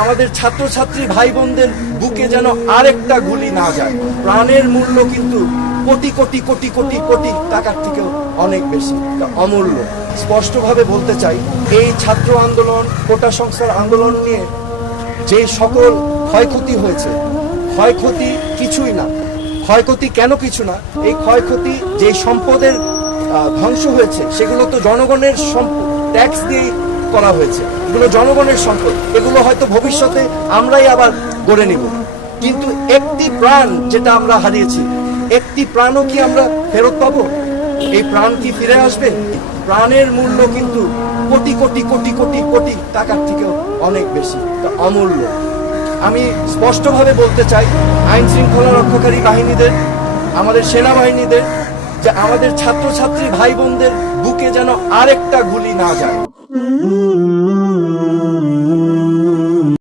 আমাদের ছাত্রছাত্রী ভাই বোনদের বুকে যেন আরেকটা গুলি না যায়। প্রাণের মূল্য কিন্তু কোটি কোটি কোটি কোটি কোটি টাকার থেকেও অনেক বেশি, অমূল্য। স্পষ্টভাবে বলতে চাই, এই ছাত্র আন্দোলন, কোটা সংস্কার আন্দোলন নিয়ে যে সকল ক্ষয়ক্ষতি হয়েছে, ক্ষয়ক্ষতি কিছুই না। ক্ষয়ক্ষতি কেন কিছু না? এই ক্ষয়ক্ষতি যে সম্পদের ধ্বংস হয়েছে সেগুলো তো জনগণের সম্পদ, ট্যাক্স দিয়েই করা হয়েছে। এগুলো জনগণের সম্পদ, এগুলো হয়তো ভবিষ্যতে আমরাই আবার গড়ে নিব। কিন্তু একটি প্রাণ যেটা আমরা হারিয়েছি, একটি প্রাণও কি আমরা ফেরত পাবো? এই প্রাণ কি ফিরে আসবে? প্রাণের মূল্য কিন্তু কোটি কোটি কোটি কোটি কোটি টাকার থেকেও অনেক বেশি, অমূল্য। আমি স্পষ্টভাবে বলতে চাই আইন শৃঙ্খলা রক্ষাকারী বাহিনীদের, আমাদের সেনাবাহিনীদের, যে আমাদের ছাত্রছাত্রী ভাই বোনদের বুকে যেন আরেকটা গুলি না যায়।